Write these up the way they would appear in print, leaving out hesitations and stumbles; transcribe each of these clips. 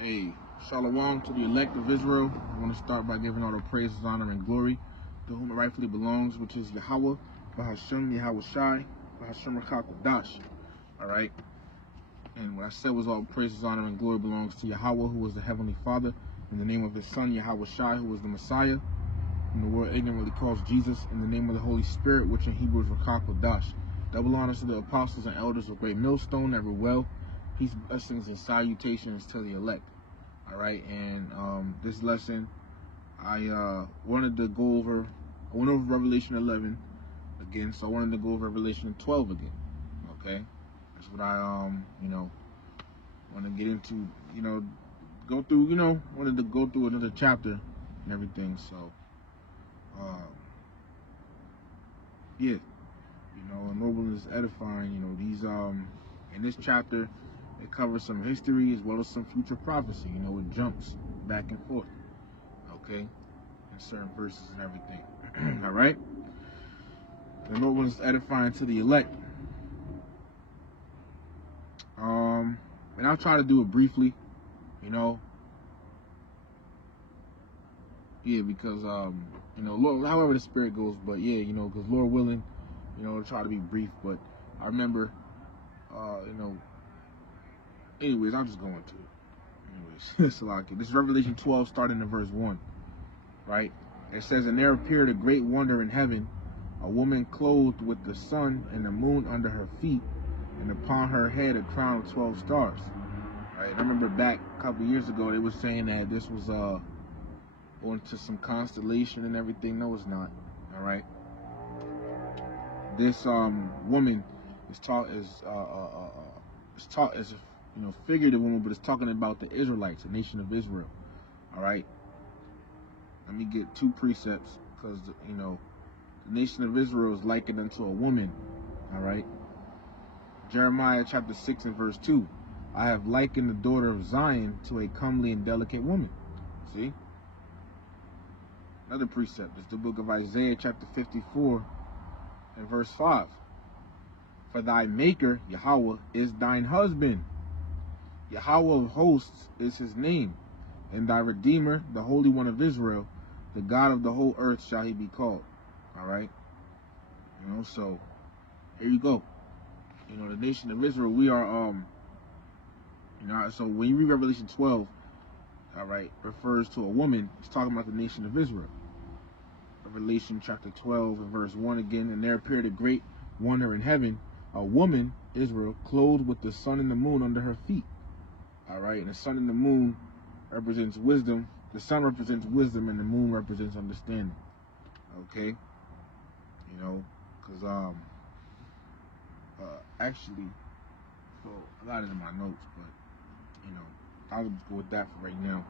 Hey, Shalom to the elect of Israel. I want to start by giving all the praises, honor, and glory to whom it rightfully belongs, which is Yahweh, Bahashem Yahweh Shai, Bahashem Rakakadash. Alright? And what I said was all praises, honor, and glory belongs to Yahweh, who is the Heavenly Father, in the name of His Son, Yahweh Shai, who is the Messiah, and the world ignorantly calls Jesus, in the name of the Holy Spirit, which in Hebrew is Rakakadash. Double honors to the apostles and elders of Great Millstone, every well. Peace, blessings, and salutations to the elect. Alright, and this lesson, I wanted to go over, I went over Revelation 11 again, so I wanted to go over Revelation 12 again, okay? That's what I, want to get into, go through, wanted to go through another chapter and everything, so, yeah, noble is edifying, these, in this chapter, it covers some history as well as some future prophecy. It jumps back and forth, okay, in certain verses and everything. All right. The Lord was edifying to the elect. And I'll try to do it briefly, Yeah, because Lord, however the Spirit goes, but yeah, because Lord willing, I'll try to be brief. But I remember, anyways, I'll just go into it. Anyways, this is Revelation 12, starting in verse 1, right? It says, "And there appeared a great wonder in heaven, a woman clothed with the sun and the moon under her feet, and upon her head a crown of 12 stars." Right? I remember back a couple of years ago, they were saying that this was going to some constellation and everything. No, it's not. All right. This woman is taught as figurative woman, but it's talking about the Israelites, the nation of Israel. All right. Let me get two precepts, because the nation of Israel is likened unto a woman. All right. Jeremiah chapter 6 and verse 2. "I have likened the daughter of Zion to a comely and delicate woman." See? Another precept is the book of Isaiah chapter 54 and verse 5. "For thy maker, Yahweh, is thine husband. Yahweh of hosts is his name. And thy Redeemer, the Holy One of Israel, the God of the whole earth shall he be called." All right? So here you go. The nation of Israel, we are, so when you read Revelation 12, all right, refers to a woman, it's talking about the nation of Israel. Revelation chapter 12 and verse 1 again, "And there appeared a great wonder in heaven, a woman, Israel, clothed with the sun and the moon under her feet." All right, and the sun and the moon represents wisdom. The sun represents wisdom, and the moon represents understanding. Okay, because actually, so I got it in my notes, but I'll just go with that for right now.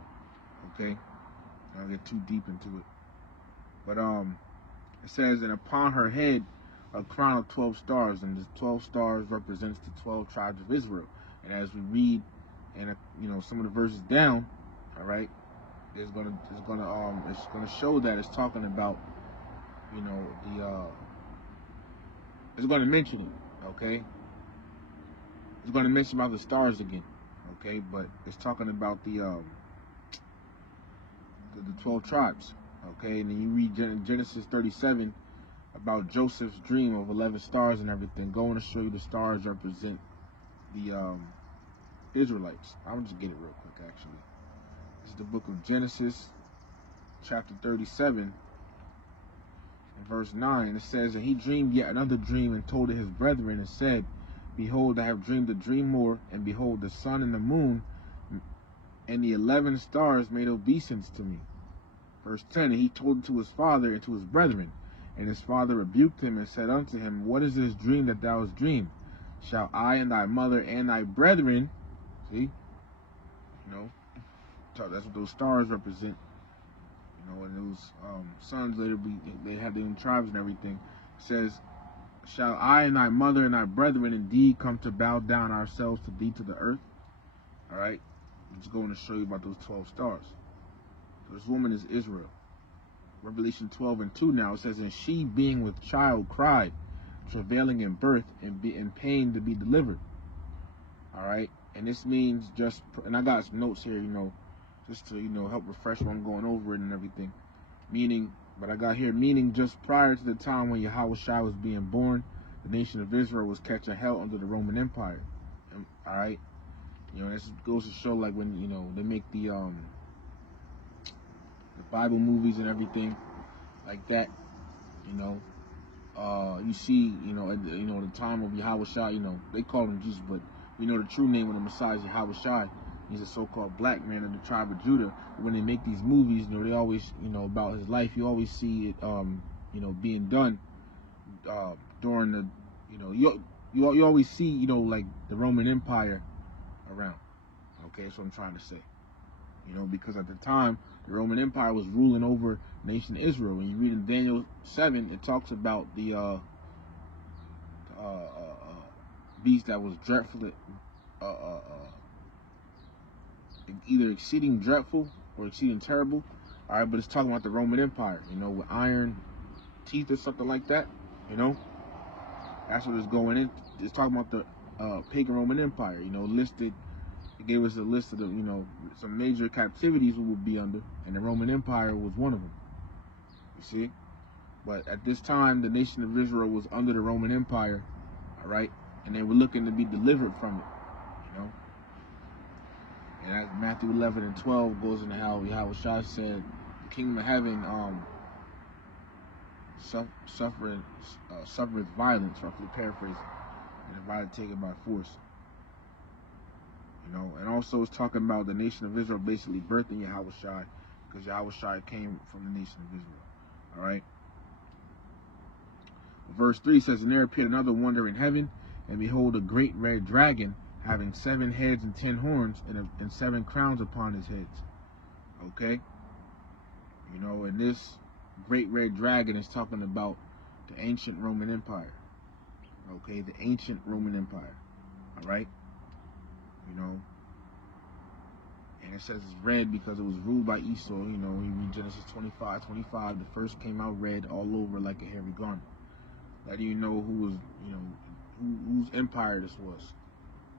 Okay, I don't get too deep into it. But it says, "And upon her head a crown of 12 stars," and the 12 stars represents the 12 tribes of Israel. And as we read, and some of the verses down, all right, it's gonna show that it's talking about, it's gonna mention it, okay. It's gonna mention about the stars again, okay, but it's talking about the 12 tribes. Okay, and then you read Genesis 37 about Joseph's dream of 11 stars and everything. Going to show you the stars represent the Israelites. I'm just get it real quick, actually. This is the book of Genesis, chapter 37, and verse 9. It says, "And he dreamed yet another dream, and told it his brethren, and said, Behold, I have dreamed a dream more, and behold, the sun and the moon and the 11 stars made obeisance to me." Verse 10, "And he told it to his father and to his brethren. And his father rebuked him and said unto him, What is this dream that thou hast dreamed? Shall I and thy mother and thy brethren," see, that's what those stars represent, and those sons later they had their own tribes and everything. It says, "Shall I and thy mother and thy brethren indeed come to bow down ourselves to thee to the earth?" All right, I'm just going to show you about those 12 stars. This woman is Israel. Revelation 12 and 2 now, it says, "And she being with child cried, travailing in birth, and in pain to be delivered." All right. And this means just, and I got some notes here, just to, help refresh what I'm going over it and everything. Meaning, but I got here, meaning just prior to the time when Yahushua was being born, the nation of Israel was catching hell under the Roman Empire. All right? This goes to show, like, when, they make the Bible movies and everything like that, you see, at the time of Yahushua, they call him Jesus, but we know the true name of the Messiah is Yahushua. He's a so-called black man of the tribe of Judah. When they make these movies, they always, about his life, you always see it, being done during the, you always see, like the Roman Empire around. Okay, that's what I'm trying to say. Because at the time, the Roman Empire was ruling over nation Israel. When you read in Daniel 7, it talks about the beast that was dreadful, either exceeding dreadful or exceeding terrible. All right, but it's talking about the Roman Empire, with iron teeth or something like that. That's what it's going in. It's talking about the pagan Roman Empire. Listed. It gave us a list of the, some major captivities we would be under, and the Roman Empire was one of them. You see? But at this time, the nation of Israel was under the Roman Empire, all right? And they were looking to be delivered from it, And as Matthew 11 and 12 goes into how Yahushua said, the kingdom of heaven suffereth violence, roughly paraphrasing, and the violent take it by force. And also it's talking about the nation of Israel basically birthing Yahushua, because Yahushua came from the nation of Israel. All right. Verse 3 says, and there appeared another wonder in heaven, and behold, a great red dragon, having 7 heads and 10 horns, and 7 crowns upon his heads. Okay. And this great red dragon is talking about the ancient Roman Empire. Okay, the ancient Roman Empire. All right. And it says it's red because it was ruled by Esau. You read Genesis 25:25. The first came out red all over like a hairy garment. Letting you know who was, whose empire this was,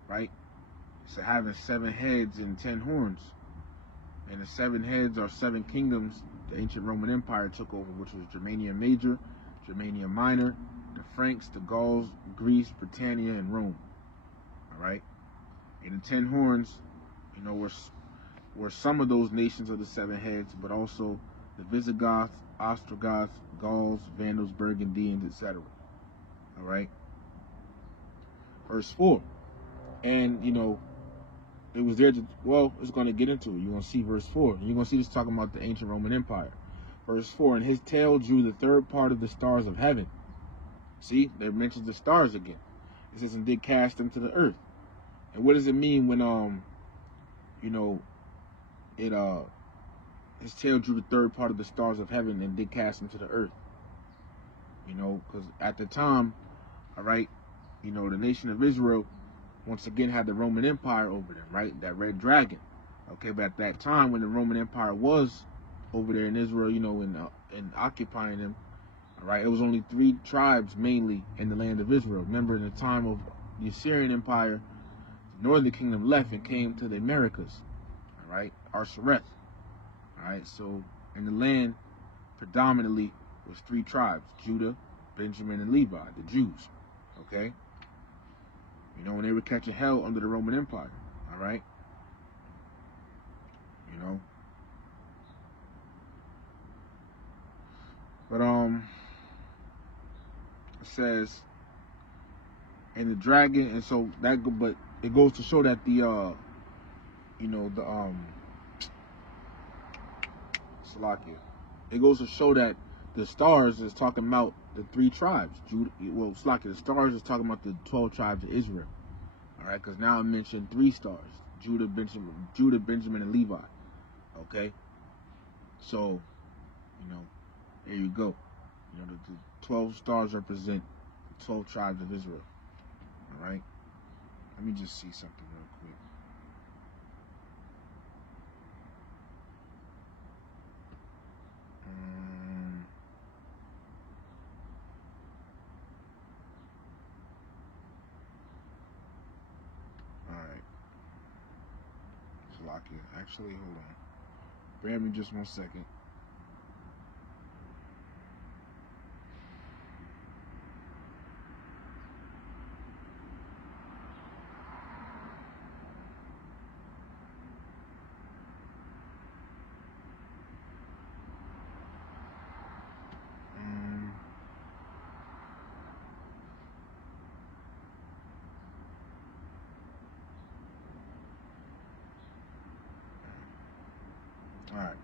right? So having 7 heads and 10 horns, and the 7 heads are 7 kingdoms the ancient Roman Empire took over, which was Germania Major, Germania Minor, the Franks, the Gauls, Greece, Britannia, and Rome. All right. And the 10 horns, were some of those nations of the 7 heads, but also the Visigoths, Ostrogoths, Gauls, Vandals, Burgundians, etc. All right. Verse 4. And, it was there to, it's going to get into it. You're going to see verse 4. You're going to see this talking about the ancient Roman Empire. Verse 4, and his tail drew the 3rd part of the stars of heaven. See, they mentions the stars again. It says, and did cast them to the earth. And what does it mean when, his tail drew the 3rd part of the stars of heaven and did cast them to the earth? Because at the time, all right, the nation of Israel, once again, had the Roman Empire over them, right? That red dragon. Okay, but at that time, when the Roman Empire was over there in Israel, and occupying them, all right, it was only 3 tribes mainly in the land of Israel. Remember, in the time of the Assyrian Empire, northern kingdom left and came to the Americas, all right, Arsareth, all right. So in the land, predominantly was 3 tribes: Judah, Benjamin, and Levi, the Jews. Okay, when they were catching hell under the Roman Empire, all right. But it says, and the dragon, and so that, but it goes to show that the Salakia. It goes to show that the stars is talking about the 3 tribes. Judah, Salakia, the stars is talking about the 12 tribes of Israel. All right, because now I mentioned 3 stars: Judah, Benjamin, and Levi. Okay, so there you go. The 12 stars represent the 12 tribes of Israel. All right. Let me just see something real quick. All right. Slovakia. Actually, hold on. Bear me just 1 second. Alright.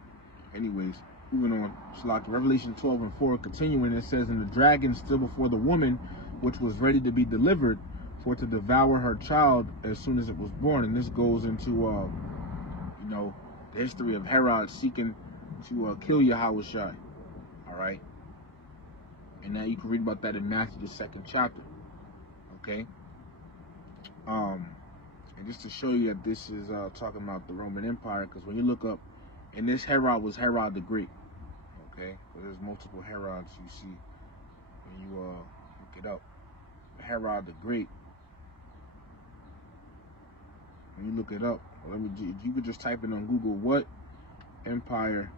Anyways, moving on. Slovakia. Revelation 12:4, continuing, it says, and the dragon stood before the woman, which was ready to be delivered, for to devour her child as soon as it was born. And this goes into, the history of Herod seeking to kill Yahushua. Alright. And now you can read about that in Matthew, the 2nd chapter. Okay. And just to show you that this is talking about the Roman Empire, because when you look up, and this Herod was Herod the Great. Okay, so there's multiple Herods you see when you look it up. Herod the Great. When you look it up, you could just type it on Google, what empire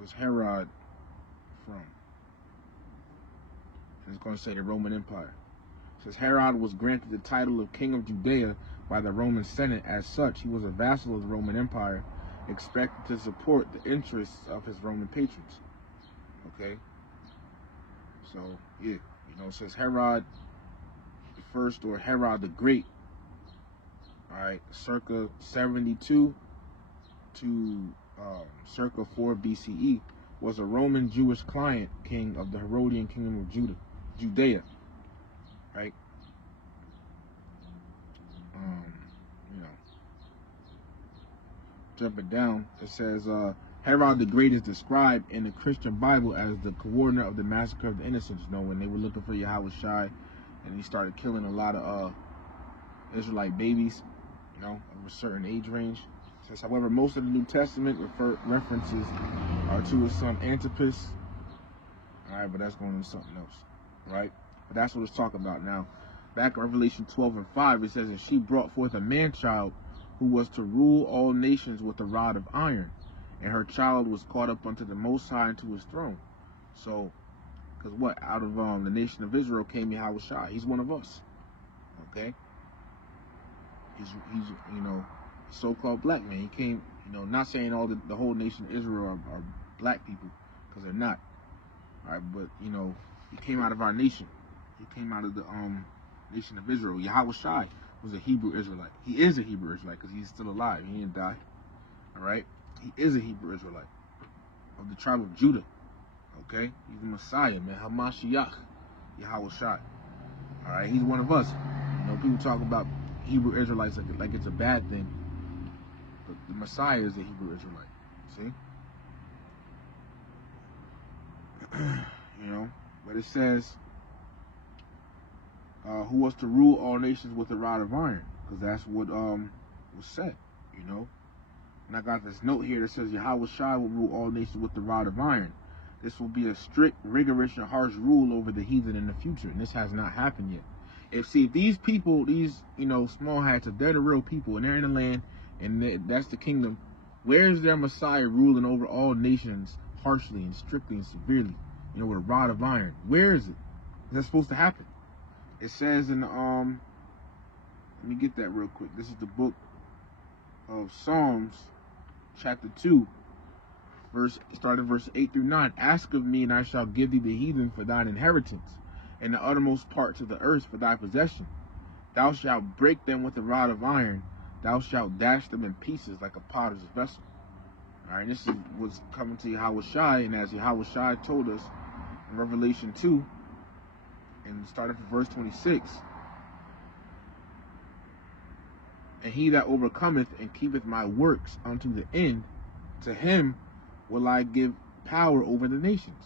was Herod from? And it's going to say the Roman Empire. It says Herod was granted the title of King of Judea by the Roman Senate. As such, he was a vassal of the Roman Empire, expected to support the interests of his Roman patrons. Okay? So, yeah. It says Herod the First, or Herod the Great. Alright, circa 72 to circa 4 BCE, was a Roman Jewish client king of the Herodian kingdom of Judea. Right? Jumping down, it says Herod the Great is described in the Christian Bible as the coordinator of the massacre of the innocents. When they were looking for Yahushua, and he started killing a lot of Israelite babies, of a certain age range. It says, however, most of the New Testament references are to his son Antipas. Alright, but that's going into something else. Right? But that's what it's talking about now. Back in Revelation 12:5, it says, and she brought forth a man-child who was to rule all nations with a rod of iron. And her child was caught up unto the Most High into his throne. So, because what? Out of the nation of Israel came Yahushua. He's one of us. Okay? He's so-called black man. He came, not saying all the whole nation of Israel are black people, because they're not. Alright, but, he came out of our nation. He came out of the nation of Israel. Yahushua was a Hebrew Israelite. He is a Hebrew Israelite because he's still alive. He didn't die. Alright? He is a Hebrew Israelite of the tribe of Judah. Okay? He's the Messiah, man. Hamashiach. Yahushua. Alright? He's one of us. People talk about Hebrew Israelites like it's a bad thing. But the Messiah is a Hebrew Israelite. See? But it says, who was to rule all nations with a rod of iron, because that's what was said, And I got this note here that says Yahushua will rule all nations with the rod of iron. This will be a strict, rigorous, and harsh rule over the heathen in the future, and this has not happened yet. If these people, these small hats, if they're the real people and they're in the land and that's the kingdom, where's their Messiah ruling over all nations harshly and strictly and severely, with a rod of iron? Where is it? Is that supposed to happen? It says in let me get that real quick. This is the book of Psalms, chapter 2, starting verse 8 through 9. Ask of me, and I shall give thee the heathen for thine inheritance, and the uttermost parts of the earth for thy possession. Thou shalt break them with a rod of iron. Thou shalt dash them in pieces like a potter's vessel. Alright, this is what's coming to Yahushua, and as Yahushua told us in Revelation 2, and starting from verse 26, and he that overcometh and keepeth my works unto the end, to him will I give power over the nations,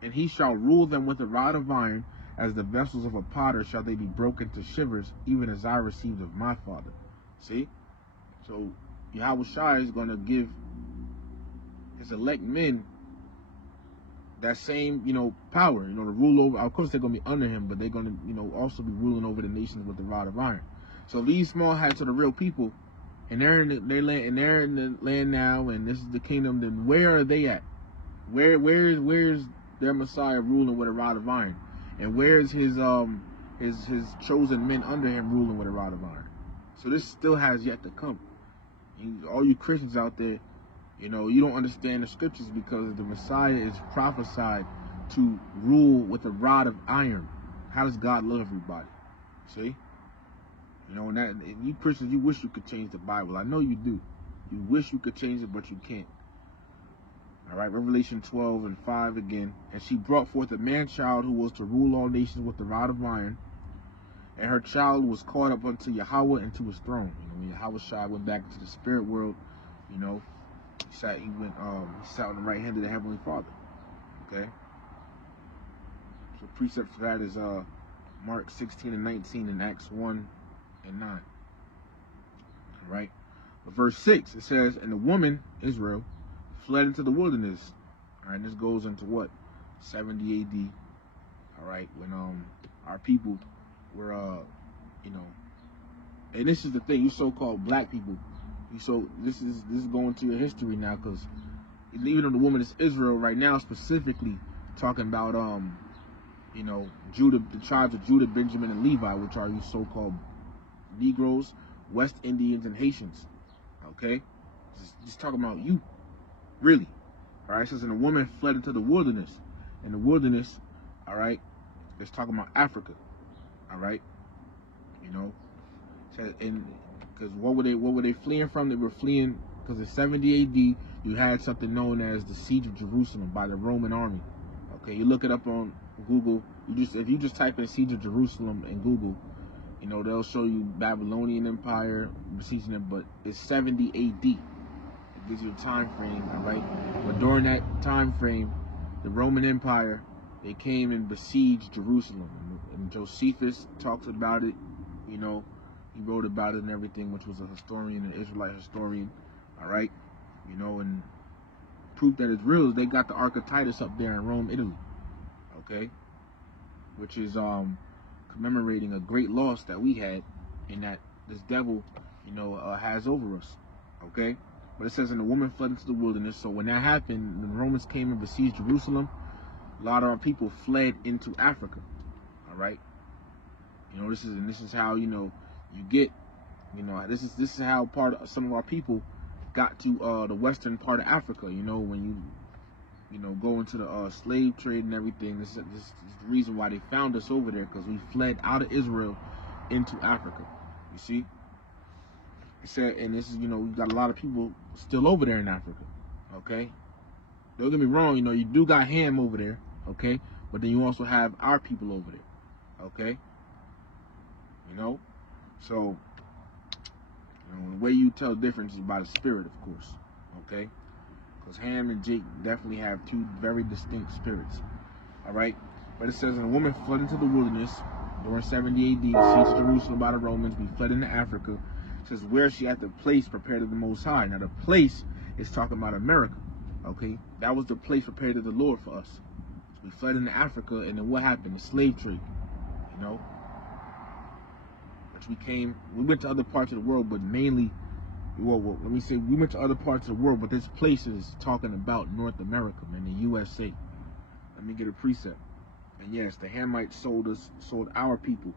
and he shall rule them with a rod of iron. As the vessels of a potter shall they be broken to shivers, even as I received of my Father. See? So Yahushua is going to give his elect men that same, power, to rule over. Of course, they're going to be under him, but they're going to, also be ruling over the nations with the rod of iron. So these small hats are the real people. and they're in the land now, and this is the kingdom, then where are they at? Where's their Messiah ruling with a rod of iron? And where's his chosen men under him ruling with a rod of iron? So this still has yet to come. All you Christians out there, you don't understand the scriptures because the Messiah is prophesied to rule with a rod of iron. How does God love everybody? See? And that, if you Christians, you wish you could change the Bible. I know you do. You wish you could change it, but you can't. All right, Revelation 12:5 again. And she brought forth a man-child who was to rule all nations with the rod of iron. And her child was caught up unto Yahweh and to his throne. When Yahweh Shai went back into the spirit world, he sat on the right hand of the Heavenly Father. Okay. So precept for that is Mark 16:19 and Acts 1:9. All right. But verse 6, it says, and the woman, Israel, fled into the wilderness. All right, and this goes into what? 70 AD. All right, when our people were, and this is the thing, you so-called black people. This is going to your history now, because even though the woman is Israel right now, specifically talking about Judah, the tribes of Judah, Benjamin, and Levi, which are you so-called Negroes, West Indians, and Haitians. Okay, just talking about you. Really. All right, it says, and the woman fled into the wilderness. And the wilderness, all right, it's talking about Africa. All right, and because what were they fleeing from? They were fleeing because in 70 AD you had something known as the Siege of Jerusalem by the Roman army. Okay, you look it up on Google. If you just type in Siege of Jerusalem in Google, they'll show you Babylonian Empire besieging it, but it's 70 AD. Gives you a time frame, all right? But during that time frame, the Roman Empire, they came and besieged Jerusalem. And Josephus talks about it, he wrote about it and everything, which was a historian, an Israelite historian, all right? And proof that it's real is they got the Ark of Titus up there in Rome, Italy, okay? Which is commemorating a great loss that we had and that this devil, has over us, okay? But it says, and the woman fled into the wilderness. So when that happened, the Romans came and besieged Jerusalem. A lot of our people fled into Africa. All right. This is how you get. This is how some of our people got to the western part of Africa. When you go into the slave trade and everything. This is the reason why they found us over there, because we fled out of Israel into Africa. You see. And this is, we got a lot of people still over there in Africa, okay? Don't get me wrong, you do got Ham over there, okay? But then you also have our people over there, okay? So, the way you tell the difference is by the spirit, of course, okay? Because Ham and Jake definitely have two very distinct spirits, all right? But it says, and a woman fled into the wilderness during 70 AD, siege of Jerusalem by the Romans. We fled into Africa. Says where she had the place prepared of the Most High. Now the place is talking about America, okay? That was the place prepared of the Lord for us. So we fled into Africa, and then what happened? The slave trade, which we went to other parts of the world, but mainly, let me say, we went to other parts of the world, but this place is talking about North America, man, the USA. Let me get a precept. And yes, the Hamites sold our people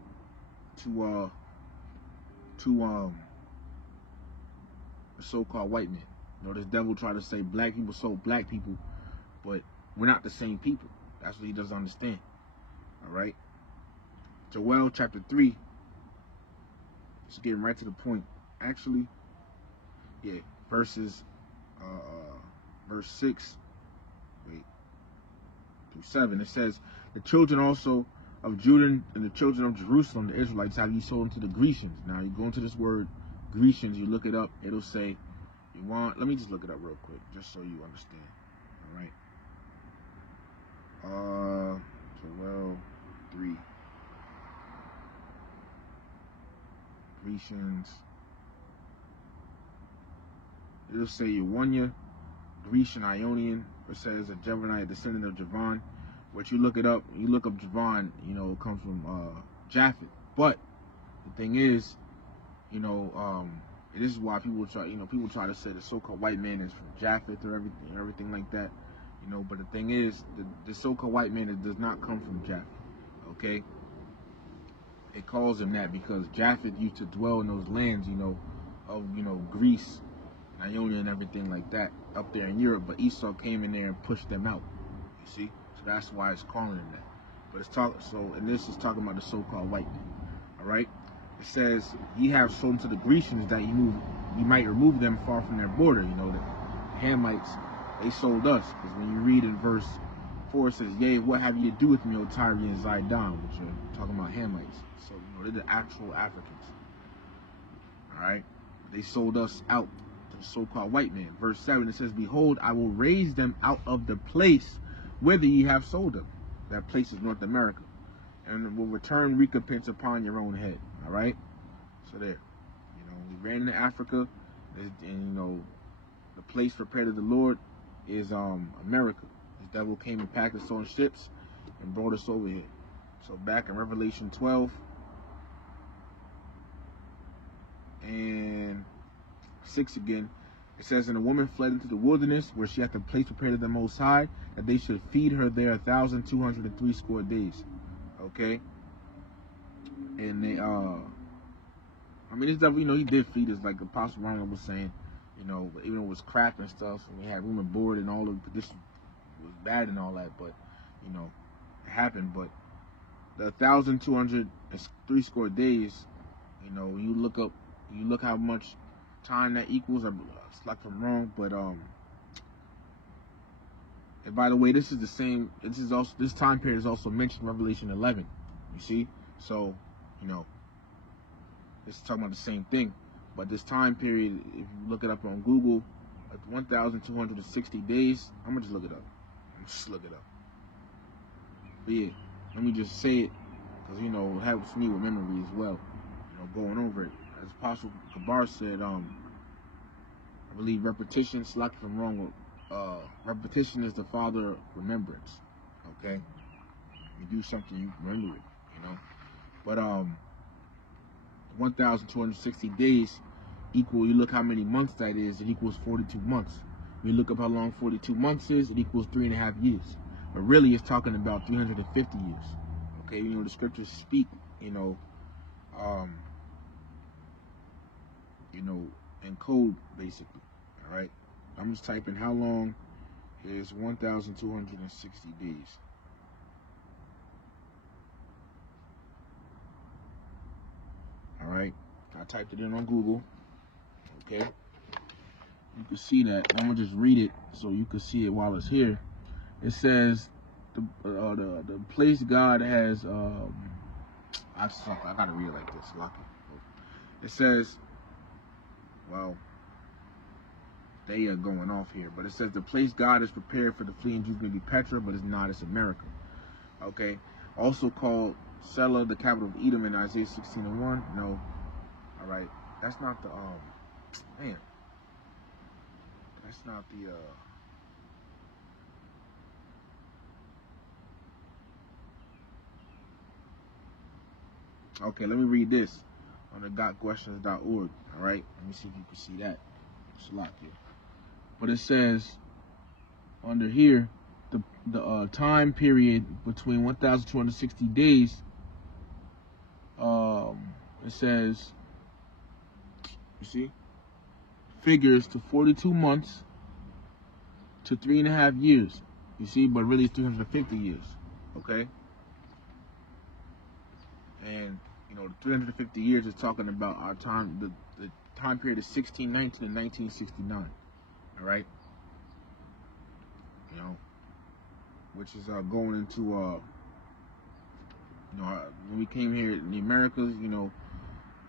to the so-called white men. This devil tried to say black people sold black people, but we're not the same people. That's what he doesn't understand. All right. Joel chapter 3. Just getting right to the point. Actually, yeah, verse 6, through 7. It says, the children also of Judah and the children of Jerusalem, the Israelites, have ye sold unto the Grecians. Now you go into this word Grecians, you look it up, it'll say let me just look it up real quick, just so you understand. All right. Joel 3. Grecians. It'll say Euonia, Grecian, Ionian. It says a Jevonite, descendant of Javan. Which you look it up, you look up Javan, it comes from Japhet. But the thing is, And this is why people try to say the so-called white man is from Japheth or everything like that. But the thing is, the so-called white man does not come from Japheth. Okay? It calls him that because Japheth used to dwell in those lands, of Greece, Ionia, and everything like that up there in Europe. But Esau came in there and pushed them out. You see? So that's why it's calling him that. But and this is talking about the so-called white man. All right? It says, ye have sold to the Grecians that ye might remove them far from their border. The Hamites, they sold us. Because when you read in verse 4, it says, yea, what have ye to do with me, O Tyre and Zidon, which are talking about Hamites. So, they're the actual Africans. All right? They sold us out to the so-called white man. Verse 7, it says, behold, I will raise them out of the place whither ye have sold them. That place is North America. And will return recompense upon your own head. All right? So there. We ran into Africa. And, the place prepared of the Lord is America. The devil came and packed us on ships and brought us over here. So back in Revelation 12 and 6 again, it says, and a woman fled into the wilderness where she had the place prepared of the Most High, that they should feed her there 1,260 days. Okay? And they, this devil, he did feed us, like Apostle Ronald was saying, but even though it was crap and stuff, and we had room and board and all of this was bad and all that, but, it happened. But the 1,260 days, you look how much time that equals. It's like I'm wrong, but and by the way, this is the same. This time period is also mentioned in Revelation 11. You see, so this is talking about the same thing. But this time period, if you look it up on Google, 1,260 days. I'm gonna just look it up. But yeah, let me just say it, because it helps me with memory as well. Going over it. As Apostle Kabar said, I believe repetition. Slack if I'm wrong. Repetition is the father of remembrance. Okay, you do something, you remember it. But 1,260 days equal. You look how many months that is. It equals 42 months. When you look up how long 42 months is, it equals 3.5 years. But really, it's talking about 350 years. Okay, the scriptures speak. In code, basically. All right. I'm just typing how long is 1,260 days. All right. I typed it in on Google. Okay. You can see that. I'm gonna just read it so you can see it while it's here. It says the place God has. I gotta read it like this. It says, well, they are going off here, but it says the place God is prepared for the fleeing Jews may be Petra, but it's not. It's America. Okay. Also called Selah, the capital of Edom, in Isaiah 16:1. No. All right. That's not the man. That's not the Okay, let me read this on the gotquestions.org. All right, let me see if you can see that. It's a lot here, but it says under here the time period between 1,260 days. It says, you see, figures to 42 months to 3.5 years. You see, but really it's 350 years. Okay, and the 350 years is talking about our time. The time period is 1619 and 1969. All right. Which is going into when we came here in the Americas,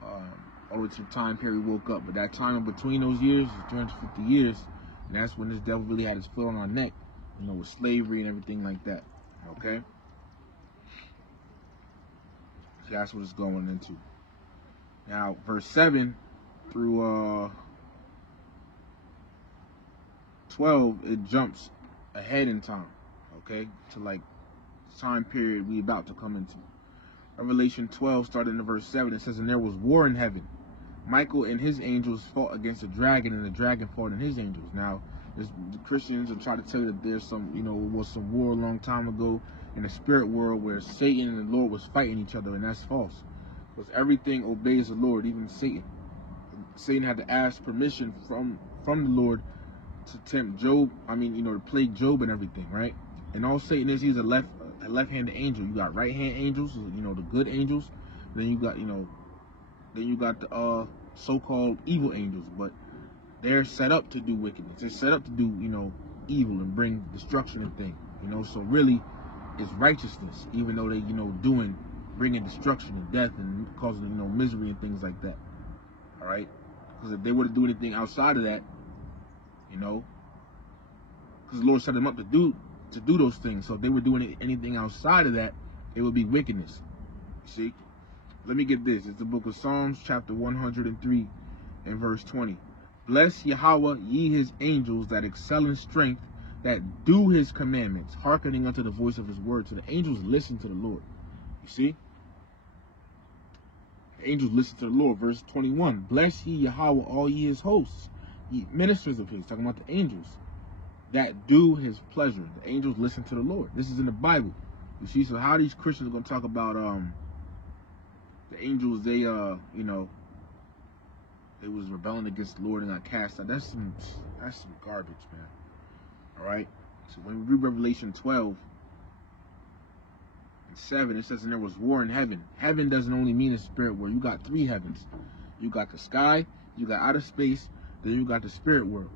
all the time period woke up, but that time in between those years is 350 years, and that's when this devil really had his foot on our neck, with slavery and everything like that. Okay. That's what it's going into. Now, verse 7 through 12, it jumps ahead in time, okay, to like time period we about to come into. Revelation 12, starting in verse 7, it says, and there was war in heaven. Michael and his angels fought against the dragon, and the dragon fought and his angels. Now, the Christians will try to tell you that there's some, you know, was some war a long time ago in the spirit world where Satan and the Lord was fighting each other, and that's false. Because everything obeys the Lord, even Satan. Satan had to ask permission from the Lord to tempt Job. I mean, you know, to plague Job and everything, right? And all Satan is, he's a left-handed angel. You got right-hand angels, you know, the good angels. Then you got, you know, the so-called evil angels, but they're set up to do wickedness. They're set up to do, you know, evil and bring destruction and things, you know. So really, it's righteousness, even though they, you know, bringing destruction and death and causing, you know, misery and things like that. All right, because if they were to do anything outside of that, you know, because the Lord set them up to do those things. So if they were doing anything outside of that, it would be wickedness. See? Let me get this. It's the book of Psalms, chapter 103 and verse 20. Bless Yahweh, ye his angels that excel in strength, that do his commandments, hearkening unto the voice of his word. So the angels listen to the Lord. You see? The angels listen to the Lord. Verse 21. Bless ye Yahweh, all ye his hosts, ye ministers of his. Talking about the angels that do his pleasure. The angels listen to the Lord. This is in the Bible. You see? So how these Christians are going to talk about the angels, they you know, they was rebelling against the Lord and got cast out. That's some garbage, man. All right. So when we read Revelation 12 and 7, it says, and there was war in heaven. Heaven doesn't only mean a spirit world. You got 3 heavens. You got the sky, you got outer space, then you got the spirit world.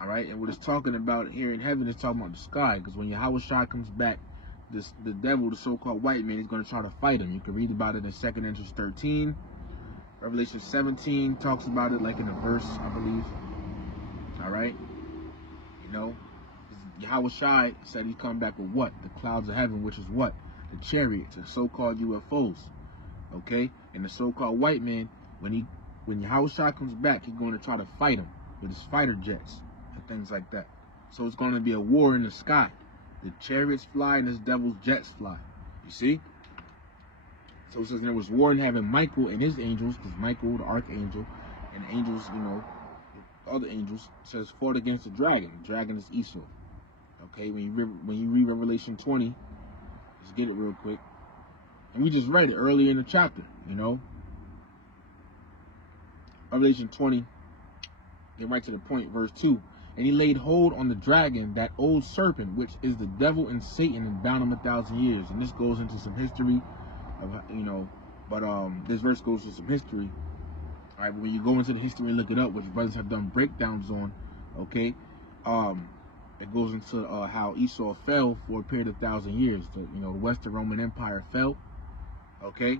All right. And what it's talking about here in heaven is talking about the sky, because when Yahweh Shai comes back, the devil, the so-called white man, is going to try to fight him. You can read about it in 2nd Esdras 13. Revelation 17 talks about it, like in a verse, I believe. All right? You know, Yahweh Shai said he's coming back with what? The clouds of heaven, which is what? The chariots, the so-called UFOs. Okay? And the so-called white man, when Yahweh Shai comes back, he's going to try to fight him with his fighter jets and things like that. So it's going to be a war in the sky. The chariots fly and this devil's jets fly. You see? So it says there was war in heaven. Michael and his angels, because Michael, the archangel, and the angels, you know, the other angels, says fought against the dragon. The dragon is Esau. Okay, when you read Revelation 20, let's get it real quick. And we just read it earlier in the chapter, you know. Revelation 20, get right to the point, verse 2. And he laid hold on the dragon, that old serpent, which is the devil and Satan, and bound him 1,000 years. And this goes into some history of, you know, but this verse goes to some history. All right, but when you go into the history and look it up, which brothers have done breakdowns on, okay, it goes into how Esau fell for a period of 1,000 years. The Western Roman Empire fell, okay,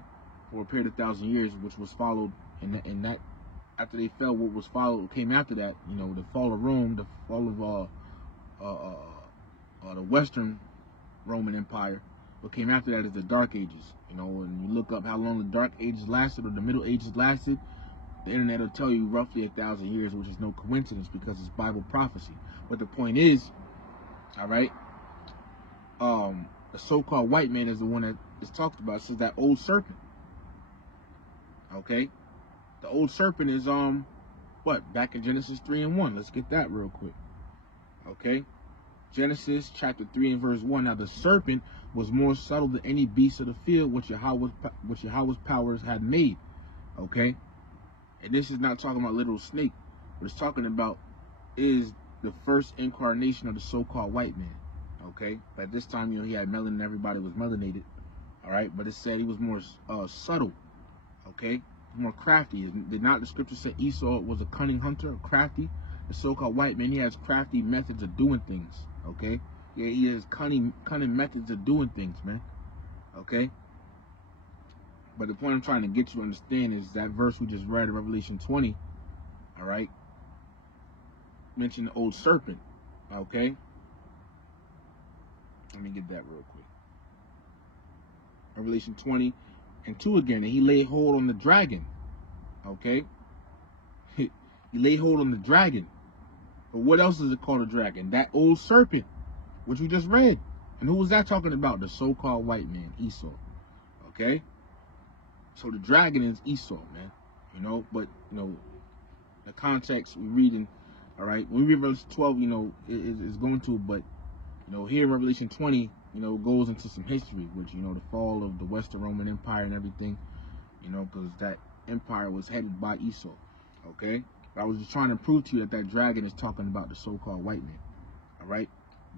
for a period of 1,000 years, which was followed in that. After they fell, what came after that, you know, the fall of Rome, the fall of the Western Roman Empire. What came after that is the Dark Ages. You know, when you look up how long the Dark Ages lasted or the Middle Ages lasted, the internet will tell you roughly 1,000 years, which is no coincidence because it's Bible prophecy. But the point is, all right, the so-called white man is the one that is talked about. It says that old serpent. Okay. The old serpent is, what? Back in Genesis 3 and 1. Let's get that real quick. Okay? Genesis chapter 3 and verse 1. Now the serpent was more subtle than any beast of the field which Yahweh's powers had made. Okay? And this is not talking about little snake. What it's talking about is the first incarnation of the so-called white man. Okay? But at this time, you know, he had melanin and everybody was melanated. Alright? But it said he was more subtle. Okay? More crafty. Did not the scripture say Esau was a cunning hunter, crafty? The so-called white man, he has crafty methods of doing things. Okay, yeah, he has cunning methods of doing things, man. Okay, but the point I'm trying to get you to understand is that verse we just read in Revelation 20. All right, mention the old serpent. Okay, let me get that real quick. Revelation 20 and 2 again, and he laid hold on the dragon. Okay, he laid hold on the dragon. But what else is it called a dragon? That old serpent, which we just read. And who was that talking about? The so-called white man, Esau. Okay, so the dragon is Esau, man. you know. But, you know, the context we reading, all right, when we read verse 12, you know, it's going to, but, you know, here in Revelation 20, you know, goes into some history, which, you know, the fall of the Western Roman Empire and everything, you know, because that empire was headed by Esau, okay? But I was just trying to prove to you that that dragon is talking about the so-called white man, all right?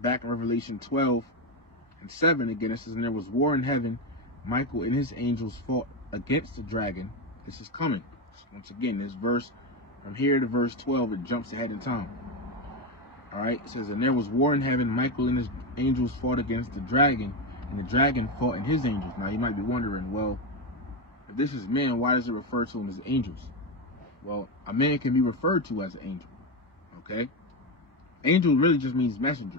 Back in Revelation 12:7, again, it says, and there was war in heaven. Michael and his angels fought against the dragon. This is coming. Once again, this verse, from here to verse 12, it jumps ahead in time. All right, it says, and there was war in heaven. Michael and his angels fought against the dragon, and the dragon fought and his angels. Now, you might be wondering, well, if this is man, why does it refer to them as angels? Well, a man can be referred to as an angel, okay? Angel really just means messenger,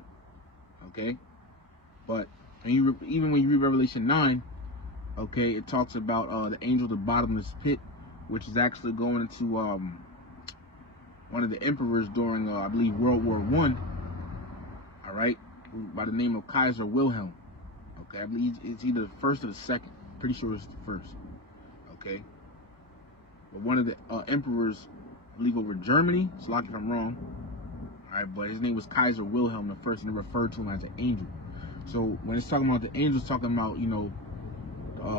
okay? But even when you read Revelation 9, okay, it talks about the angel of the bottomless pit, which is actually going into one of the emperors during, I believe, World War I, all right, by the name of Kaiser Wilhelm, okay? I believe it's either the first or the second. Pretty sure it's the first, okay? But one of the emperors, I believe, over Germany, so like if I'm wrong, all right, but his name was Kaiser Wilhelm the first, and they referred to him as an angel. So when it's talking about the angels, talking about, you know,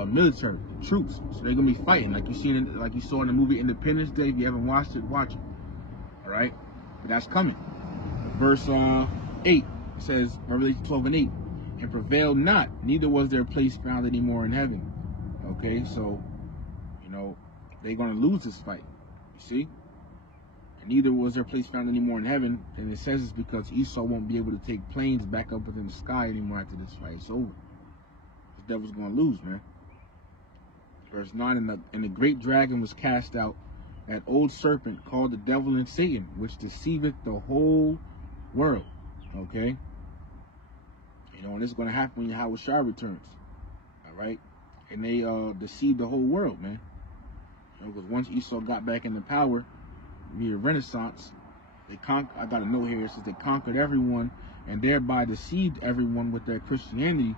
military, the troops. So they're gonna be fighting, like you saw in the movie Independence Day. If you haven't watched it, watch it. All right, but that's coming. Verse 8 says, Revelation 12:8, and prevailed not, neither was their place found anymore in heaven. Okay, so you know they're gonna lose this fight. You see, and neither was their place found anymore in heaven. And it says it's because Esau won't be able to take planes back up within the sky anymore after this fight is over. The devil's gonna lose, man. Verse 9, and the great dragon was cast out, that old serpent called the devil and Satan, which deceiveth the whole world. Okay? You know, and this is going to happen when Yahweh Shai returns. All right? And they deceived the whole world, man. You know, because once Esau got back into power, via Renaissance, I got a note here. It says they conquered everyone and thereby deceived everyone with their Christianity.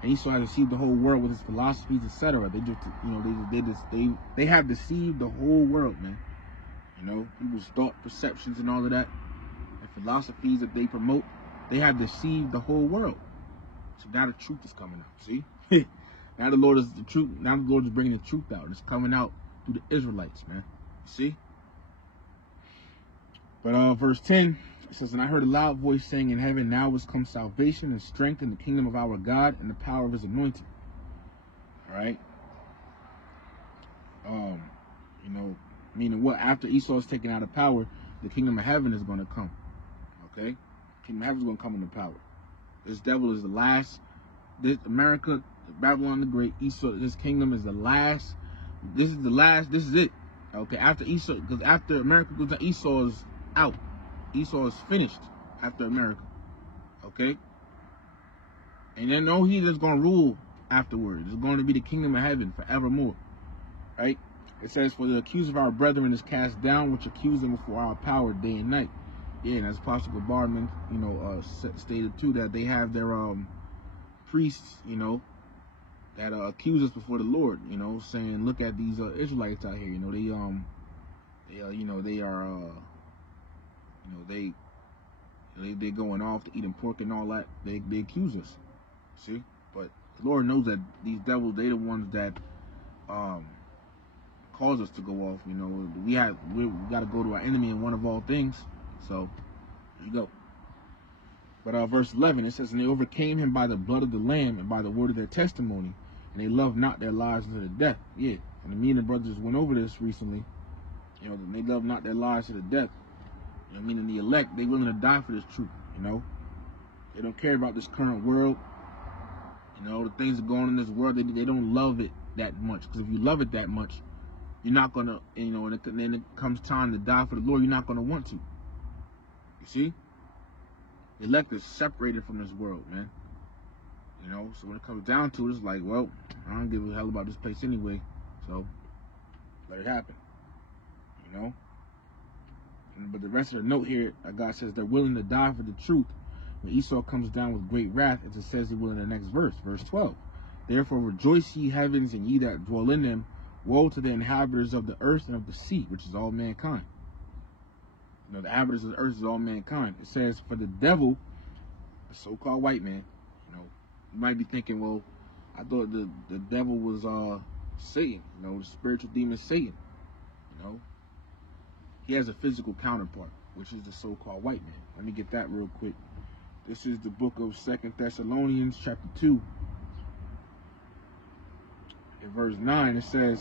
And Esau has deceived the whole world with his philosophies, etc. They just, you know, they have deceived the whole world, man. You know, people's thought perceptions and all of that, and philosophies that they promote, they have deceived the whole world. So now the truth is coming out. See, now the Lord is the truth. Now the Lord is bringing the truth out. It's coming out through the Israelites, man. See. But verse 10. It says, and I heard a loud voice saying in heaven, now is come salvation and strength in the kingdom of our God and the power of his anointing. All right. You know, meaning what? After Esau is taken out of power, the kingdom of heaven is going to come. Okay? The kingdom of heaven is going to come into power. This devil is the last. This America, Babylon the Great, Esau, this kingdom is the last. This is the last. This is it. Okay? After Esau, because after America goes down, Esau is out. Esau is finished after America, okay? And then no, he is going to rule afterwards. It's going to be the kingdom of heaven forevermore, right? It says, for the accuser of our brethren is cast down, which accuse them before our power day and night. Yeah, and as Apostle Barman, you know, stated too, that they have their priests, you know, that accuse us before the Lord, you know, saying, look at these Israelites out here, you know, you know, they are. You know, they going off to eating pork and all that. They accuse us. See? But the Lord knows that these devils, they the ones that cause us to go off. You know, we got to go to our enemy in one of all things. So, there you go. But verse 11, it says, and they overcame him by the blood of the Lamb and by the word of their testimony, and they loved not their lives unto the death. Yeah, and me and the brothers went over this recently. You know, they loved not their lives to the death. You know, meaning the elect, they willing to die for this truth, you know. They don't care about this current world. You know, the things that go on in this world, they don't love it that much. Because if you love it that much, you're not going to, you know, and then it comes time to die for the Lord, you're not going to want to. You see? The elect is separated from this world, man. You know, so when it comes down to it, it's like, well, I don't give a hell about this place anyway. So, let it happen. You know? But the rest of the note here, God says they're willing to die for the truth. When Esau comes down with great wrath, as it says he will in the next verse, verse 12. Therefore rejoice ye heavens, and ye that dwell in them. Woe to the inhabitants of the earth and of the sea, which is all mankind. You know, the inhabitants of the earth is all mankind. It says, for the devil, the so-called white man, you know, you might be thinking, well, I thought the devil was Satan, you know, the spiritual demon Satan. You know, he has a physical counterpart, which is the so-called white man. Let me get that real quick. This is the book of 2 Thessalonians chapter 2. In verse 9, it says,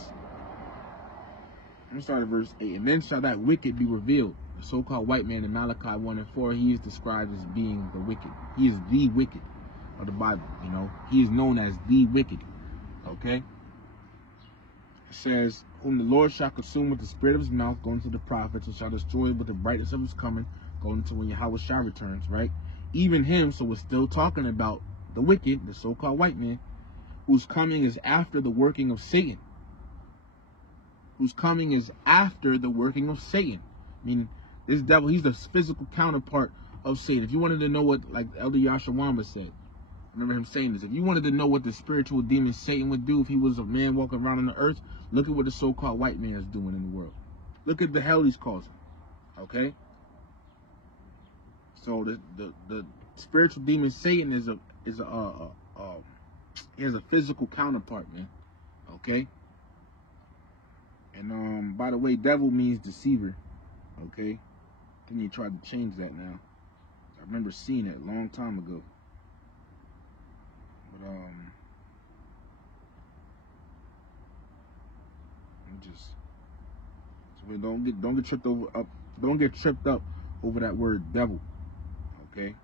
I'm going to start at verse 8. And then shall that wicked be revealed. The so-called white man in Malachi 1 and 4, he is described as being the wicked. He is the wicked of the Bible, you know. He is known as the wicked, okay? It says, whom the Lord shall consume with the spirit of his mouth, going to the prophets, and shall destroy with the brightness of his coming, going to when Yahweh Shai returns, right? Even him, so we're still talking about the wicked, the so-called white man, whose coming is after the working of Satan. Whose coming is after the working of Satan. I mean, this devil, he's the physical counterpart of Satan. If you wanted to know what, like Elder Yashawamba said, I remember him saying this, if you wanted to know what the spiritual demon Satan would do if he was a man walking around on the earth, look at what the so-called white man is doing in the world. Look at the hell he's causing, okay? So the spiritual demon Satan he has a physical counterpart, man, okay? And by the way, devil means deceiver, okay? Then you tried to change that now. I remember seeing it a long time ago. But so don't get tripped up over that word devil, okay?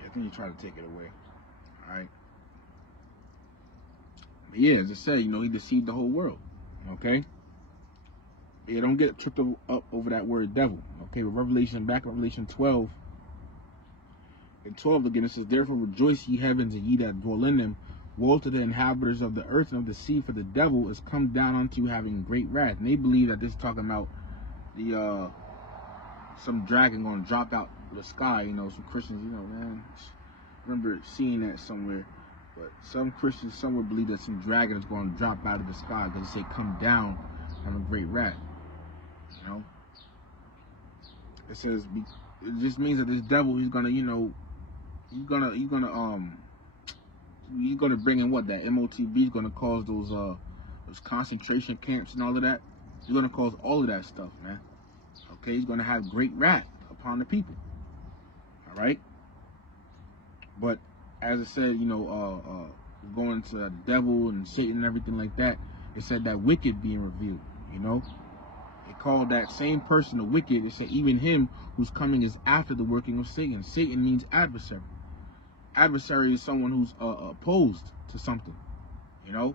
I think you try to take it away. All right. But yeah, as I said, you know, he deceived the whole world. Okay. Yeah, don't get tripped up over that word devil. Okay, with Revelation 12. In 12 again, it says, therefore rejoice ye heavens and ye that dwell in them. Woe to the inhabitants of the earth and of the sea, for the devil is come down unto you having great wrath. And they believe that this is talking about the some dragon going to drop out of the sky. You know, some Christians, you know, man, I remember seeing that somewhere. But some Christians somewhere believe that some dragon is going to drop out of the sky because they say come down having great wrath. You know, it says it just means that this devil, he's gonna, you know, he's gonna bring in what, that MOTB is gonna cause those concentration camps and all of that. He's gonna cause all of that stuff, man. Okay, he's gonna have great wrath upon the people. All right, but as I said, you know, going to the devil and Satan and everything like that, it said that wicked being revealed. You know, it called that same person a wicked. It said even him whose coming is after the working of Satan. Satan means adversary. Adversary is someone who's opposed to something, you know.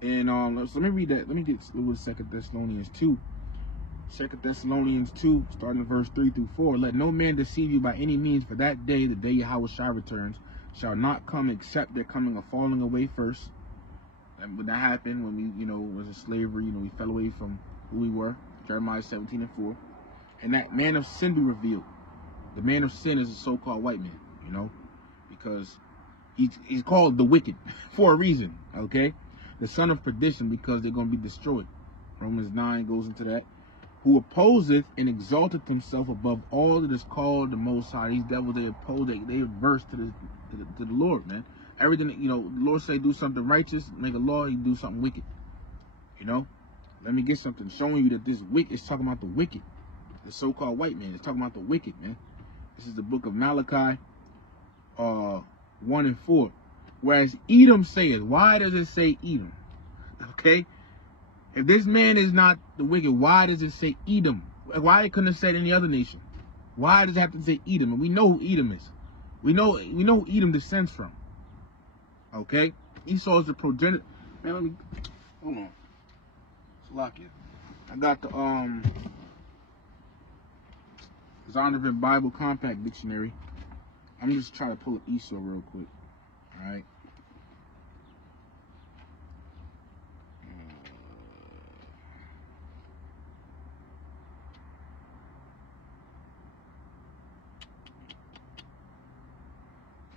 And so let me read that. Let me get with 2 Thessalonians 2. 2 Thessalonians 2, starting in verse 3 through 4. Let no man deceive you by any means, for that day, the day Yahweh Shai returns, shall not come except there coming a falling away first. And when that happened, when we, you know, was in slavery, you know, we fell away from who we were. Jeremiah 17 and 4. And that man of sin be revealed. The man of sin is a so-called white man, you know, because he's called the wicked for a reason, okay? The son of perdition, because they're going to be destroyed. Romans 9 goes into that. Who opposeth and exalteth himself above all that is called the Most High. These devils, they oppose, they adverse to the Lord, man. Everything, you know, the Lord say do something righteous, make a law, he do something wicked, you know. Let me get something showing you that this wicked is talking about the wicked. The so-called white man is talking about the wicked, man. This is the book of Malachi 1 and 4. Whereas Edom saith, why does it say Edom? Okay? If this man is not the wicked, why does it say Edom? Why couldn't it say any other nation? Why does it have to say Edom? And we know who Edom is. We know who Edom descends from. Okay? Esau is the progenitor. Man, let me, hold on. Salakia. I got the Zondervan Bible Compact Dictionary. I'm just trying to pull up Esau real quick. Alright.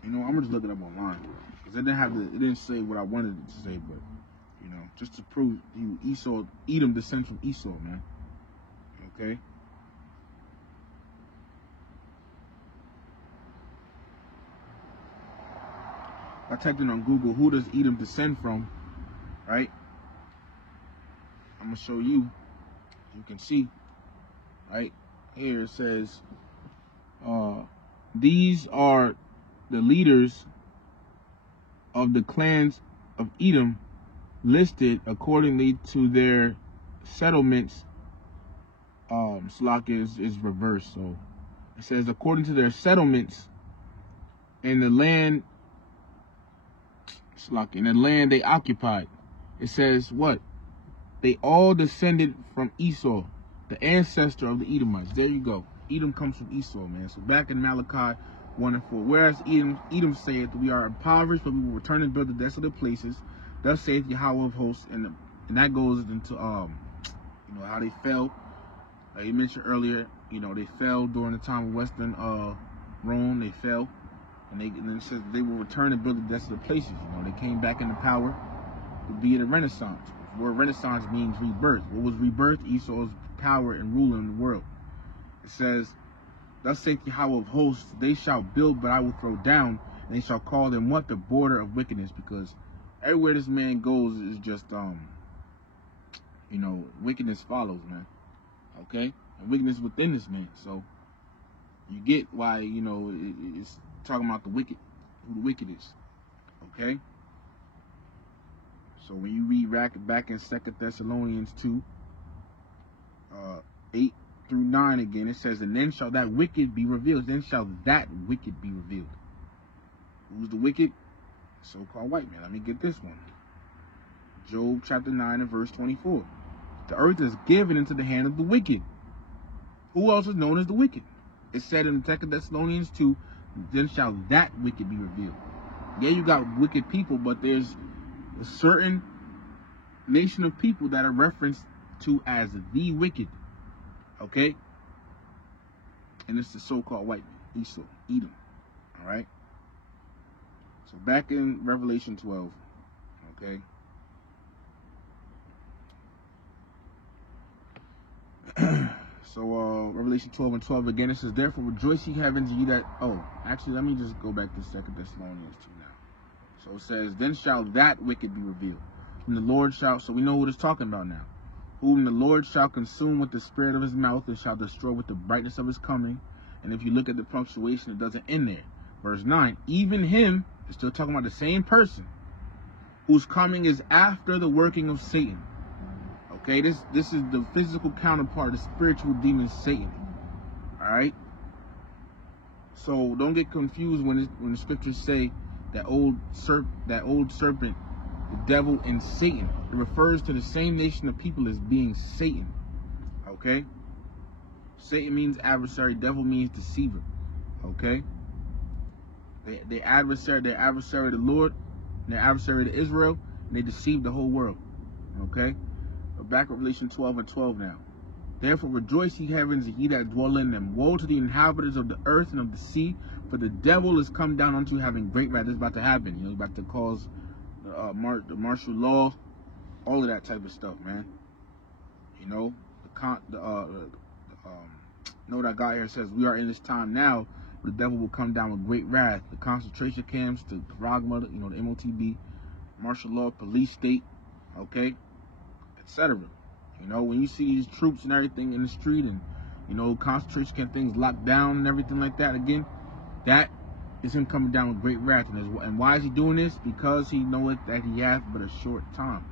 You know, I'm gonna just look it up online because it didn't say what I wanted it to say, but you know, just to prove Edom descends from Esau, man. Okay. I typed in on Google, who does Edom descend from, right? I'm gonna show you. You can see, right here it says, these are the leaders of the clans of Edom, listed accordingly to their settlements. Slack is reversed, so it says according to their settlements in the land. Slack in the land they occupied. It says what? They all descended from Esau, the ancestor of the Edomites. There you go. Edom comes from Esau, man. So back in Malachi 1 and 4. Whereas Edom saith, we are impoverished, but we will return and build the desolate places. Thus saith Yahweh of hosts, and that goes into you know, how they fell. Like you mentioned earlier, you know, they fell during the time of Western Rome. They fell, and then it says they will return and build the desolate places. You know, they came back into power to be in the Renaissance. The word Renaissance means rebirth. What was rebirth? Esau's power and rule in the world. It says, thus saith Yahweh of hosts, they shall build, but I will throw down, and they shall call them what? The border of wickedness, because everywhere this man goes is just, you know, wickedness follows, man. Okay? And wickedness within this man. So, you get why, you know, it's talking about the wicked, who the wicked is. Okay? So, when you read back in 2 Thessalonians 2, 8 through 9 again, it says, and then shall that wicked be revealed. Then shall that wicked be revealed. Who's the wicked? So-called white man. Let me get this one. Job chapter 9 and verse 24. The earth is given into the hand of the wicked. Who else is known as the wicked? It said in 2 Thessalonians 2, then shall that wicked be revealed. Yeah, you got wicked people, but there's a certain nation of people that are referenced to as the wicked. Okay? And it's the so-called white man, Esau, Edom. Alright? So back in Revelation 12, okay? So Revelation 12 and 12 again, it says, therefore rejoice ye heavens, ye that... Oh, actually, let me just go back to 2 Thessalonians 2 now. So it says, then shall that wicked be revealed, whom the Lord shall... So we know what it's talking about now. Whom the Lord shall consume with the spirit of his mouth, and shall destroy with the brightness of his coming. And if you look at the punctuation, it doesn't end there. Verse 9, even him, it's still talking about the same person, whose coming is after the working of Satan. Okay, this is the physical counterpart, the spiritual demon Satan. Alright? So don't get confused when the scriptures say that old serpent, the devil, and Satan. It refers to the same nation of people as being Satan. Okay? Satan means adversary, devil means deceiver. Okay? They're adversary to the Lord, and they're adversary to Israel, and they deceive the whole world. Okay? Back in Revelation 12 and 12 now. Therefore rejoice ye heavens, and ye that dwell in them. Woe to the inhabitants of the earth and of the sea, for the devil is come down unto you having great wrath. This is about to happen. You know, he's about to cause the martial law, all of that type of stuff, man. You know, note I got here says, we are in this time now, where the devil will come down with great wrath. The concentration camps, the Paragma, you know, the MOTB, martial law, police state, okay, etc. You know, when you see these troops and everything in the street, and you know, concentration camp things locked down and everything like that, again, that is him coming down with great wrath. And why is he doing this? Because he knoweth that he hath but a short time.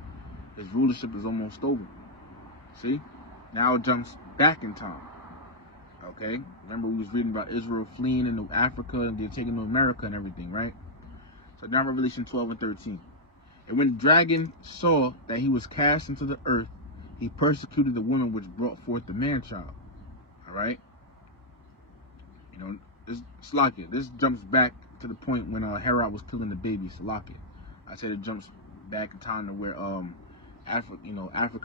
His rulership is almost over. See? Now it jumps back in time. Okay? Remember we was reading about Israel fleeing into Africa, and they're taking to America and everything, right? So now Revelation 12 and 13. And when the dragon saw that he was cast into the earth, he persecuted the woman which brought forth the man-child. Alright? You know, this jumps back to the point when Herod was killing the baby, Salakia. I said it jumps back in time to where Africa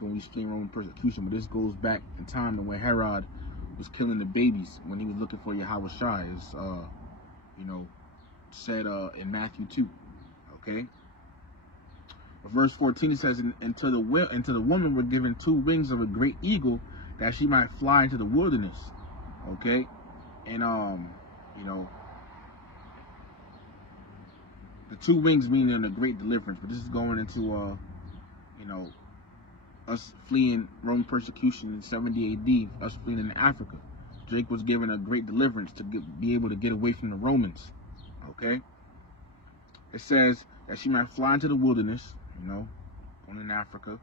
when we experienced Roman persecution, but this goes back in time to where Herod was killing the babies when he was looking for Yahweh Shai. It's you know, said in Matthew 2. Okay. But verse 14 it says, and to the woman were given 2 wings of a great eagle, that she might fly into the wilderness. Okay. And you know, the 2 wings meaning a great deliverance, but this is going into you know, us fleeing Roman persecution in 70 AD, us fleeing in Africa. Jake was given a great deliverance to be able to get away from the Romans. Okay. It says that she might fly into the wilderness, you know, going in Africa.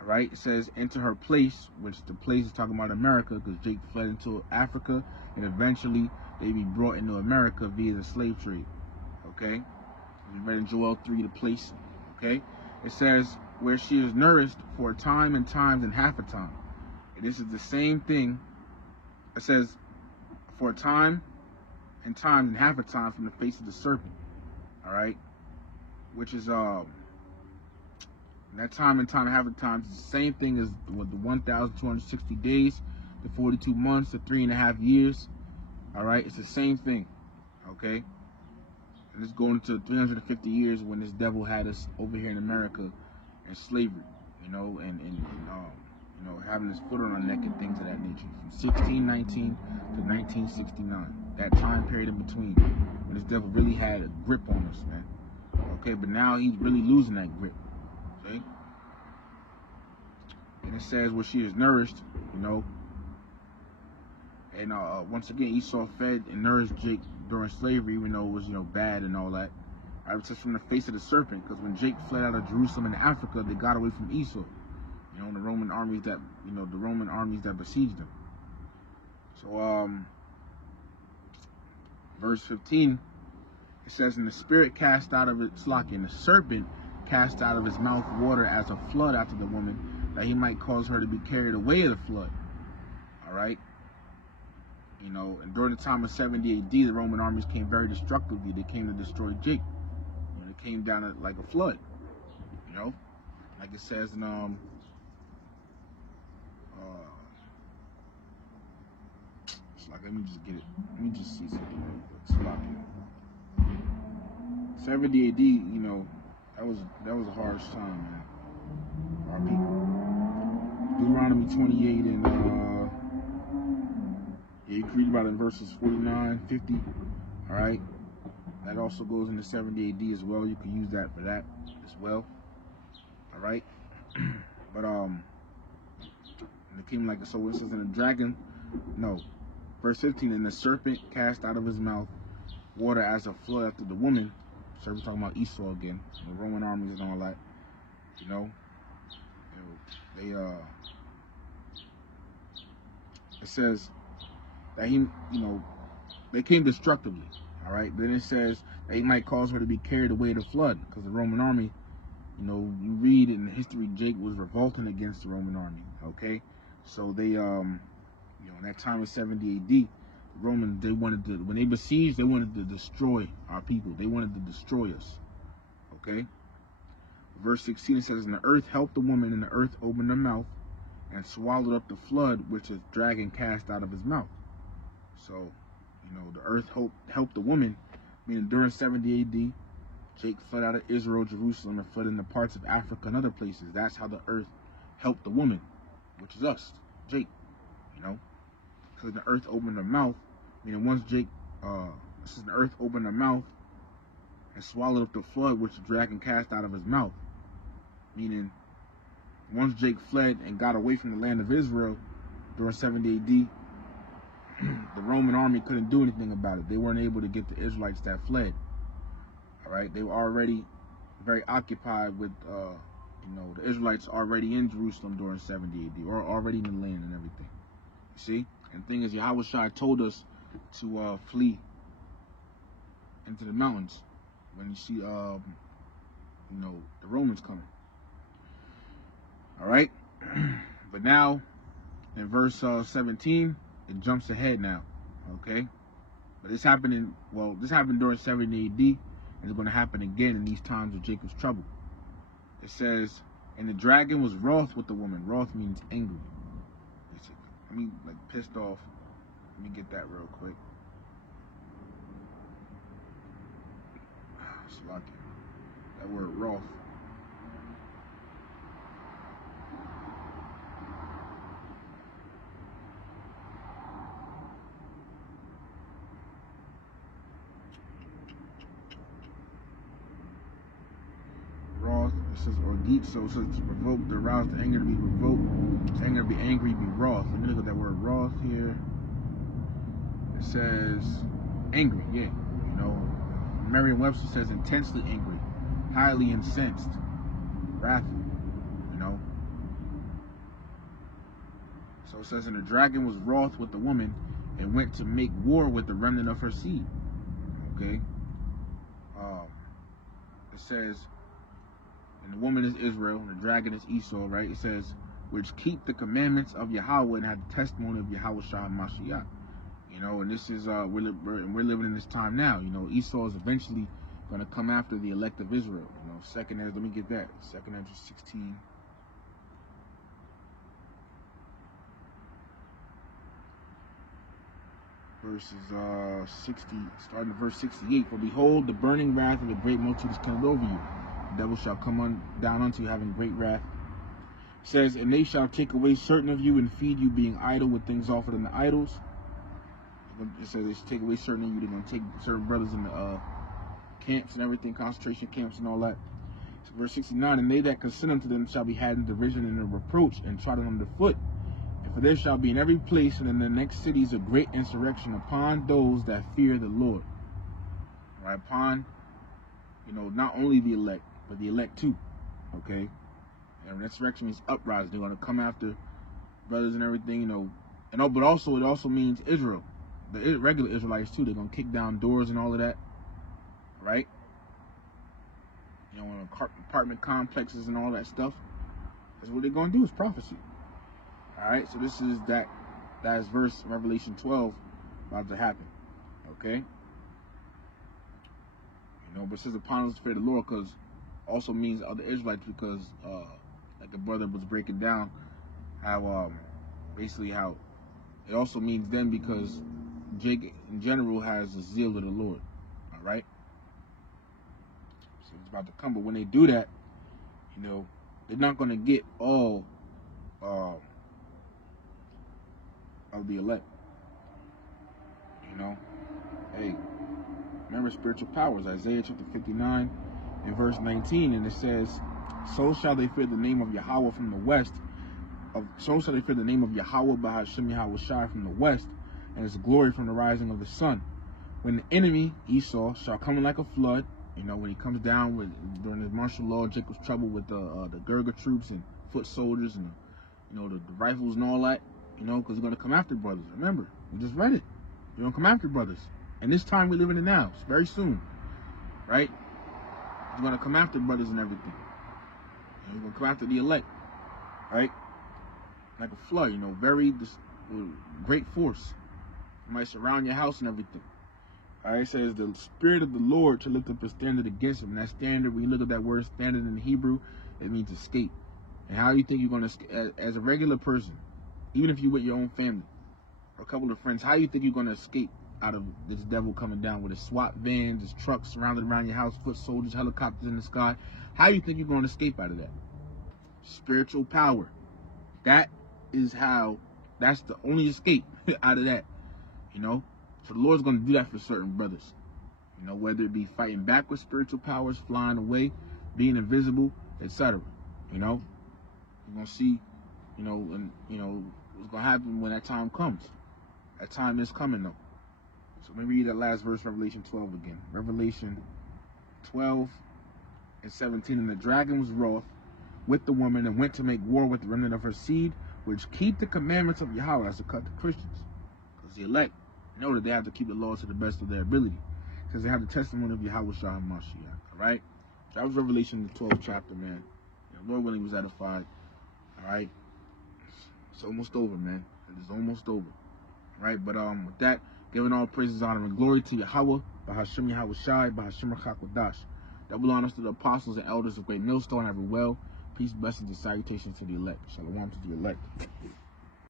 All right. It says into her place, which the place is talking about America, because Jake fled into Africa, and eventually they be brought into America via the slave trade. Okay. We read in Joel 3 the place. Okay. It says where she is nourished for a time and times and half a time. And this is the same thing. It says for a time and times and half a time from the face of the serpent. All right, which is that time and time and half a time is the same thing as what the 1,260 days, the 42 months, the 3.5 years. All right, it's the same thing. Okay, and it's going to 350 years when this devil had us over here in America in slavery, you know, and you know, having his foot on our neck and things of that nature, from 1619 to 1969, that time period in between, when this devil really had a grip on us, man. Okay, but now he's really losing that grip. Okay, and it says where she is nourished, you know, and once again Esau fed and nourished Jake during slavery, even though it was, you know, bad and all that. I was just from the face of the serpent, because when Jake fled out of Jerusalem in Africa, they got away from Esau. You know, the Roman armies that besieged them. So, verse 15, it says, and the spirit cast out of its lock, and the serpent cast out of his mouth water as a flood after the woman, that he might cause her to be carried away of the flood. All right. You know, and during the time of 70 AD, the Roman armies came very destructively. They came to destroy Jake. You know, they came down like a flood. You know, like it says in like, let me just get it. Let me just see something real quick. 70 AD, you know, that was a harsh time, man. Our people. Deuteronomy 28 and yeah, you can read about it in verses 49, 50. All right. That also goes into 70 AD as well. You can use that for that as well. All right. But it came like, so it says in the dragon, no. Verse 15, and the serpent cast out of his mouth water as a flood after the woman. So we're talking about Esau again, the Roman armies and all that. You know, they it says that he, you know, they came destructively. All right, then it says that he might cause her to be carried away to flood, because the Roman army, you know, you read in history, Jake was revolting against the Roman army. Okay, so they you know, in that time of 70 AD, the Romans, they wanted to, when they besieged, they wanted to destroy our people. They wanted to destroy us. Okay? Verse 16, it says, and the earth helped the woman, and the earth opened her mouth, and swallowed up the flood which the dragon cast out of his mouth. So, you know, the earth helped the woman, meaning during 70 AD, Jake fled out of Israel, Jerusalem, and fled into parts of Africa and other places. That's how the earth helped the woman, which is us, Jake. You know, because the earth opened her mouth, meaning once Jake, since the earth opened her mouth and swallowed up the flood which the dragon cast out of his mouth, meaning once Jake fled and got away from the land of Israel during 70 AD, the Roman army couldn't do anything about it. They weren't able to get the Israelites that fled. All right, they were already very occupied with, you know, the Israelites already in Jerusalem during 70 AD, or already in the land and everything. See, and the thing is, Yahushua told us to flee into the mountains when you see, you know, the Romans coming. All right, but now in verse 17, it jumps ahead now. Okay, but this happened this happened during 70 AD, and it's going to happen again in these times of Jacob's trouble. It says, and the dragon was wroth with the woman. Wroth means angry. I mean, like pissed off. Let me get that real quick. That word wrath. Wrath, it says, or deep, so it says to provoke, to arouse the anger to be provoked, to anger to be angry, be wrath. Let me look at that word wrath here. It says angry, yeah. You know, Merriam-Webster says intensely angry, highly incensed, wrathful, you know. So it says, and the dragon was wroth with the woman and went to make war with the remnant of her seed. Okay. It says, and the woman is Israel, and the dragon is Esau, right? It says, which keep the commandments of Yahweh and have the testimony of Yahweh Shah Mashiach. You know, and this is, we're living in this time now. You know, Esau is eventually going to come after the elect of Israel. You know, let me get that. 2 Ezra 16. Verses 60, starting at verse 68. For behold, the burning wrath of a great multitude is coming over you. The devil shall come down unto you, having great wrath. It says, and they shall take away certain of you and feed you, being idle with things offered unto idols. It says they should take away certain of you. They're going to take certain brothers in the camps and everything, concentration camps and all that. So verse 69, and they that consent unto them shall be had in derision and in reproach and trodden under foot. And for there shall be in every place and in the next cities a great insurrection upon those that fear the Lord. Right, upon, you know, not only the elect, but the elect too. Okay? And insurrection means uprising. They're going to come after brothers and everything, you know. And but also, it also means Israel. The regular Israelites too. They're going to kick down doors and all of that. Right? You know, apartment complexes and all that stuff. That's what they're going to do, is prophecy. Alright, so this is that last verse, Revelation 12, about to happen. Okay? You know, but it says upon us to fear the Lord, because also means other Israelites, because like the brother was breaking down how basically how it also means them, because Jacob in general has a zeal of the Lord. Alright? So it's about to come, but when they do that, you know, they're not gonna get all of the elect. You know, hey, remember spiritual powers. Isaiah chapter 59 and verse 19, and it says, so shall they fear the name of Yahweh from the west, so shall they fear the name of Yahweh Bahashem Yahweh Shai from the west, and his glory from the rising of the sun. When the enemy Esau shall come like a flood, you know, when he comes down during his martial law, Jacob's trouble with the Gerger troops and foot soldiers and, you know, the rifles and all that. You know, because they're going to come after brothers. Remember, we just read it. They're going to come after brothers. And this time we're living in now. It's very soon. Right? They're going to come after brothers and everything. And they're going to come after the elect. Right? Like a flood, you know, great force. It might surround your house and everything. Alright, it says the Spirit of the Lord to lift up a standard against him. And that standard, when you look at that word standard in the Hebrew, it means escape. And how do you think you're going to, as a regular person, even if you're with your own family, or a couple of friends, how do you think you're going to escape out of this devil coming down with his SWAT vans, his trucks surrounded around your house, foot soldiers, helicopters in the sky? How do you think you're going to escape out of that? Spiritual power. That is how, that's the only escape out of that, you know? So the Lord's going to do that for certain brothers, you know, whether it be fighting back with spiritual powers, flying away, being invisible, etc. You know, you're going to see, you know, and, you know, what's going to happen when that time comes. That time is coming, though. So let me read that last verse, Revelation 12 again. Revelation 12 and 17. And the dragon was wroth with the woman and went to make war with the remnant of her seed, which keep the commandments of Yahweh. As to cut the Christians. Because the elect know that they have to keep the laws to the best of their ability. Because they have the testimony of Yahweh Shah and Mashiach. Alright? So that was Revelation, the 12th chapter, man. You know, Lord willing, was edified. Alright? It's almost over, man. It is almost over. Right? But with that, giving all praises, honor, and glory to Yahweh, Bahashem Yahweh Shai, Bahashem Rachak that belongs to the apostles and elders of Great Millstone, Everywell. Peace, blessings, and salutations to the elect. Shalom to the elect.